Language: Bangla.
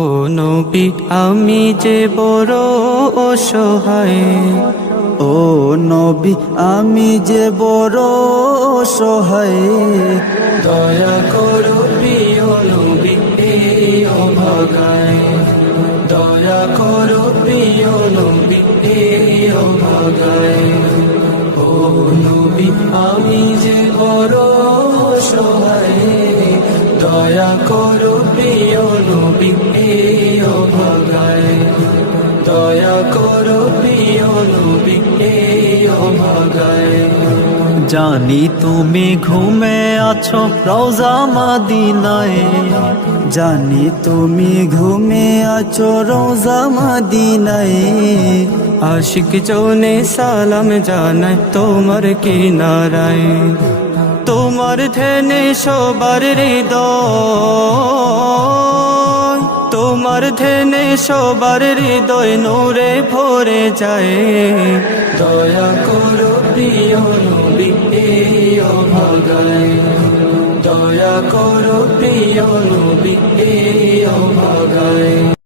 ও নবী আমি যে বড় অসহায়, ও নবী আমি যে বড় অসহায়, দয়া করো প্রিয় নবী এই অভাগায়, দয়া করো প্রিয় নবী এই অভাগায়। ও নবী আমি যে বড় অসহায়, দয়া করো প্রিয় নবী এই অভাগায়, দয়া করো প্রিয় নবী এই অভাগায়। জানি তুমি ঘুমে আছো রওজা মদিনায়, জানি তুমি ঘুমে আছো রওজা মদিনায়। আশিক জনে সালাম জানায় তোমার কিনারায়, তোমার ধ্যানে সবার হৃদয়, তোমার ধ্যানে সবার হৃদয় নূরে ভরে যায়। দয়া করো প্রিয় নবী এই অভাগায়, দয়া করো প্রিয় নবী এই অভাগায়।